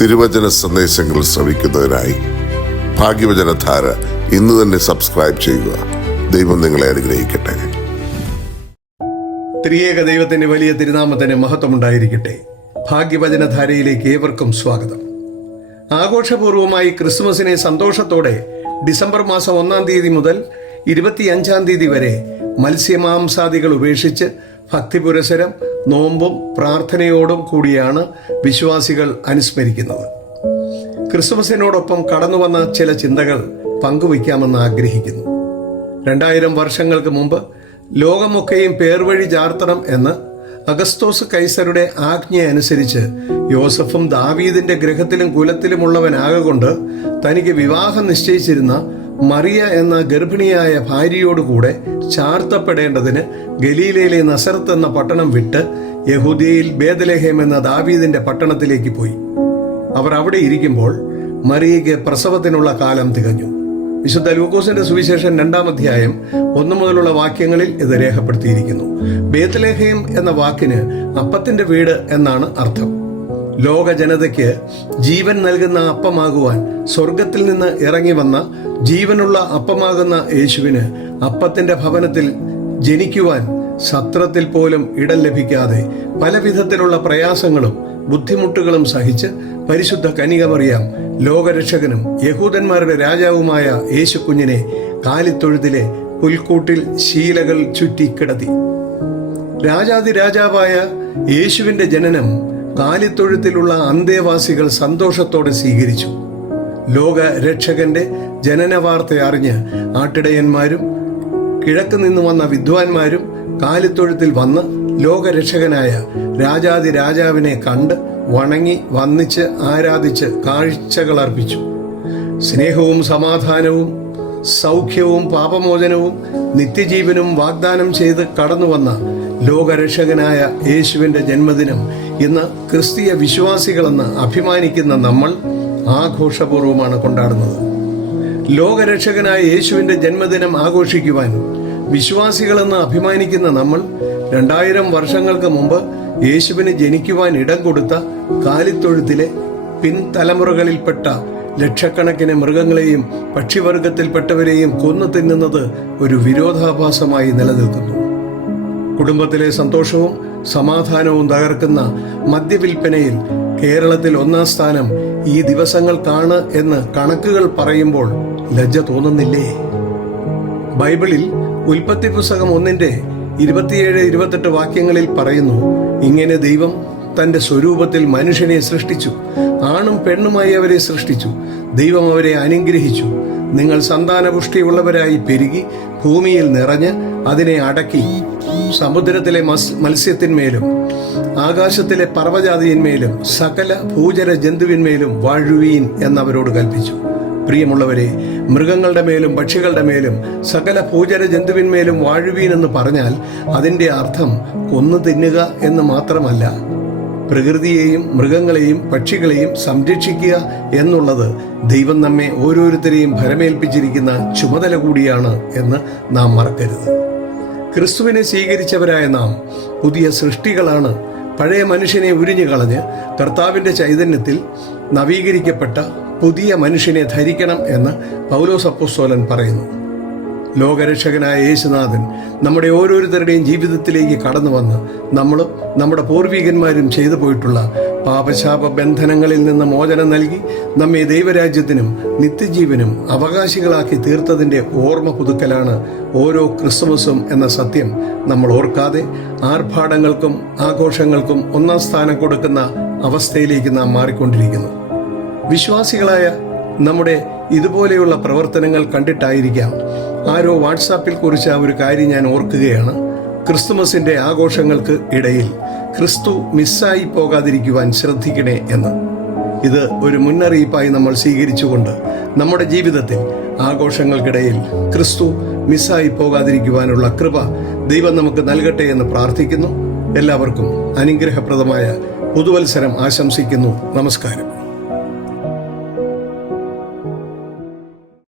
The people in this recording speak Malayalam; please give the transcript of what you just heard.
തിരുവചന സന്ദേശങ്ങൾ ശ്രവിക്കുന്നതിനായി ഭാഗ്യവചനധാര ഇന്ന് തന്നെ സബ്സ്ക്രൈബ് ചെയ്യുക. ദൈവം നിങ്ങളെ അനുഗ്രഹിക്കട്ടെ. ത്രിയേക ദൈവത്തിന്റെ വലിയ തിരുനാമത്തിന് മഹത്വമുണ്ടായിരിക്കട്ടെ. ഭാഗ്യവചനധാരയിലേക്ക് ഏവർക്കും സ്വാഗതം. ആഘോഷപൂർവമായി ക്രിസ്മസിനെ സന്തോഷത്തോടെ ഡിസംബർ മാസം 1-ാം തീയതി മുതൽ 25-ാം തീയതി വരെ മത്സ്യമാംസാദികൾ ഉപേക്ഷിച്ച് ഭക്തിപുരസരം, നോമ്പും പ്രാർത്ഥനയോടും കൂടിയാണ് വിശ്വാസികൾ അനുസ്മരിക്കുന്നത്. ക്രിസ്മസിനോടൊപ്പം കടന്നുവന്ന ചില ചിന്തകൾ പങ്കുവയ്ക്കാമെന്ന് ആഗ്രഹിക്കുന്നു. 2000 വർഷങ്ങൾക്ക് മുമ്പ് ലോകമൊക്കെയും പേർവഴി ചാർത്തണം എന്ന് അഗസ്തോസ് കൈസരുടെ ആജ്ഞയനുസരിച്ച് യോസഫും ദാവീദിന്റെ ഗൃഹത്തിലും കുലത്തിലുമുള്ളവനാകൊണ്ട് തനിക്ക് വിവാഹം നിശ്ചയിച്ചിരുന്ന മറിയ എന്ന ഗർഭിണിയായ ഭാര്യയോടുകൂടെ ചാർത്തപ്പെടേണ്ടതിന് ഗലീലയിലെ നസറത്ത് എന്ന പട്ടണം വിട്ട് യഹൂദിയയിൽ ബേത്ലഹേം എന്ന ദാവീദിന്റെ പട്ടണത്തിലേക്ക് പോയി. അവർ അവിടെ ഇരിക്കുമ്പോൾ മറിയയ്ക്ക് പ്രസവത്തിനുള്ള കാലം തികഞ്ഞു. വിശുദ്ധ ലൂക്കോസിന്റെ സുവിശേഷം 2-ാം അധ്യായം 1 മുതലുള്ള വാക്യങ്ങളിൽ ഇത് രേഖപ്പെടുത്തിയിരിക്കുന്നു. ബേത്ലഹേം എന്ന വാക്കിന് അപ്പത്തിന്റെ വീട് എന്നാണ് അർത്ഥം. ലോക ജനതയ്ക്ക് ജീവൻ നൽകുന്ന അപ്പമാകുവാൻ സ്വർഗത്തിൽ നിന്ന് ഇറങ്ങി വന്ന ജീവനുള്ള അപ്പമാകുന്ന യേശുവിന് അപ്പത്തിന്റെ ഭവനത്തിൽ ജനിക്കുവാൻ സത്രത്തിൽ പോലും ഇടം ലഭിക്കാതെ പല വിധത്തിലുള്ള പ്രയാസങ്ങളും ബുദ്ധിമുട്ടുകളും സഹിച്ച് പരിശുദ്ധ കന്യകമറിയാം ലോകരക്ഷകനും യഹൂദന്മാരുടെ രാജാവുമായ യേശു കുഞ്ഞിനെ കാലിത്തൊഴുത്തിലെ പുൽക്കൂട്ടിൽ ശീലകൾ ചുറ്റി കിടത്തി. രാജാതിരാജാവായ യേശുവിന്റെ ജനനം കാലിത്തൊഴുത്തിലുള്ള അന്തേവാസികൾ സന്തോഷത്തോടെ സ്വീകരിച്ചു. ലോക രക്ഷകന്റെ ജനന വാർത്ത അറിഞ്ഞ് ആട്ടിടയന്മാരും കിഴക്ക് നിന്ന് വന്ന വിദ്വാൻമാരും കാലിത്തൊഴുത്തിൽ വന്ന് ലോകരക്ഷകനായ രാജാതിരാജാവിനെ കണ്ട് വണങ്ങി വന്ദിച്ച് ആരാധിച്ച് കാഴ്ചകൾ അർപ്പിച്ചു. സ്നേഹവും സമാധാനവും സൗഖ്യവും പാപമോചനവും നിത്യജീവനും വാഗ്ദാനം ചെയ്ത് കടന്നുവന്ന ലോകരക്ഷകനായ യേശുവിന്റെ ജന്മദിനം ഇന്ന് ക്രിസ്തീയ വിശ്വാസികളെന്ന് അഭിമാനിക്കുന്ന നമ്മൾ ആഘോഷപൂർവമാണ് കൊണ്ടാടുന്നത്. ലോകരക്ഷകനായ യേശുവിന്റെ ജന്മദിനം ആഘോഷിക്കുവാൻ വിശ്വാസികളെന്ന് അഭിമാനിക്കുന്ന നമ്മൾ 2000 വർഷങ്ങൾക്ക് മുമ്പ് യേശുവിന് ജനിക്കുവാൻ ഇടം കൊടുത്ത കാലിത്തൊഴുത്തിലെ പിൻതലമുറകളിൽപ്പെട്ട ലക്ഷക്കണക്കിന് മൃഗങ്ങളെയും പക്ഷിവർഗത്തിൽപ്പെട്ടവരെയും കൊന്നു തിന്നുന്നത് ഒരു വിരോധാഭാസമായി നിലനിൽക്കുന്നു. കുടുംബത്തിലെ സന്തോഷവും സമാധാനവും തകർക്കുന്ന മദ്യവിൽപ്പനയിൽ കേരളത്തിൽ 1-ാം സ്ഥാനം ഈ ദിവസങ്ങൾക്കാണ് എന്ന് കണക്കുകൾ പറയുമ്പോൾ ലജ്ജ തോന്നുന്നില്ലേ? ബൈബിളിൽ ഉൽപ്പത്തി പുസ്തകം 1-ന്റെ 27-28 വാക്യങ്ങളിൽ പറയുന്നു, ഇങ്ങനെ ദൈവം തന്റെ സ്വരൂപത്തിൽ മനുഷ്യനെ സൃഷ്ടിച്ചു, ആണും പെണ്ണുമായി അവരെ സൃഷ്ടിച്ചു. ദൈവം അവരെ അനുഗ്രഹിച്ചു. നിങ്ങൾ സന്താനപുഷ്ടിയുള്ളവരായി പെരുകി ഭൂമിയിൽ നിറഞ്ഞ് അതിനെ അടക്കി സമുദ്രത്തിലെ മത്സ്യത്തിന്മേലും ആകാശത്തിലെ പർവ്വജാതിയിന്മേലും സകല ഭൂചര ജന്തുവിന്മേലും വാഴുവീൻ എന്നവരോട് കൽപ്പിച്ചു. പ്രിയമുള്ളവരെ, മൃഗങ്ങളുടെ മേലും പക്ഷികളുടെ മേലും സകല ഭൂചര ജന്തുവിന്മേലും വാഴുവീൻ എന്ന് പറഞ്ഞാൽ അതിൻ്റെ അർത്ഥം കൊന്നു തിന്നുക എന്ന് മാത്രമല്ല. പ്രകൃതിയെയും മൃഗങ്ങളെയും പക്ഷികളെയും സംരക്ഷിക്കുക എന്നുള്ളത് ദൈവം നമ്മെ ഓരോരുത്തരെയും ഭരമേൽപ്പിച്ചിരിക്കുന്ന ചുമതല കൂടിയാണ് എന്ന് നാം മറക്കരുത്. ക്രിസ്തുവിനെ സ്വീകരിച്ചവരായ നാം പുതിയ സൃഷ്ടികളാണ്. പഴയ മനുഷ്യനെ ഉരിഞ്ഞു കളഞ്ഞ് കർത്താവിന്റെ ചൈതന്യത്തിൽ നവീകരിക്കപ്പെട്ട പുതിയ മനുഷ്യനെ ധരിക്കണം എന്ന് പൗലോസ് അപ്പോസ്തലൻ പറയുന്നു. ലോകരക്ഷകനായ യേശുനാഥൻ നമ്മുടെ ഓരോരുത്തരുടെയും ജീവിതത്തിലേക്ക് കടന്നു വന്ന് നമ്മളും നമ്മുടെ പൂർവികന്മാരും ചെയ്തു പോയിട്ടുള്ള പാപശാപ ബന്ധനങ്ങളിൽ നിന്ന് മോചനം നൽകി നമ്മെ ദൈവരാജ്യത്തിനും നിത്യജീവനും അവകാശികളാക്കി തീർത്തതിൻ്റെ ഓർമ്മ പുതുക്കലാണ് ഓരോ ക്രിസ്മസും എന്ന സത്യം നമ്മൾ ഓർക്കാതെ ആർഭാടങ്ങൾക്കും ആഘോഷങ്ങൾക്കും 1-ാം സ്ഥാനം കൊടുക്കുന്ന അവസ്ഥയിലേക്ക് നാം മാറിക്കൊണ്ടിരിക്കുന്നു. വിശ്വാസികളായ നമ്മുടെ ഇതുപോലെയുള്ള പ്രവർത്തനങ്ങൾ കണ്ടിട്ടായിരിക്കാം ആരോ വാട്സാപ്പിൽ കുറിച്ച ഒരു കാര്യം ഞാൻ ഓർക്കുകയാണ്. ക്രിസ്തുമസിന്റെ ആഘോഷങ്ങൾക്ക് ഇടയിൽ ക്രിസ്തു മിസ്സായി പോകാതിരിക്കുവാൻ ശ്രദ്ധിക്കണേ എന്ന്. ഇത് ഒരു മുന്നറിയിപ്പായി നമ്മൾ സ്വീകരിച്ചുകൊണ്ട് നമ്മുടെ ജീവിതത്തിൽ ആഘോഷങ്ങൾക്കിടയിൽ ക്രിസ്തു മിസ്സായി പോകാതിരിക്കുവാനുള്ള കൃപ ദൈവം നമുക്ക് നൽകട്ടെ എന്ന് പ്രാർത്ഥിക്കുന്നു. എല്ലാവർക്കും അനുഗ്രഹപ്രദമായ പുതുവത്സരം ആശംസിക്കുന്നു. നമസ്കാരം.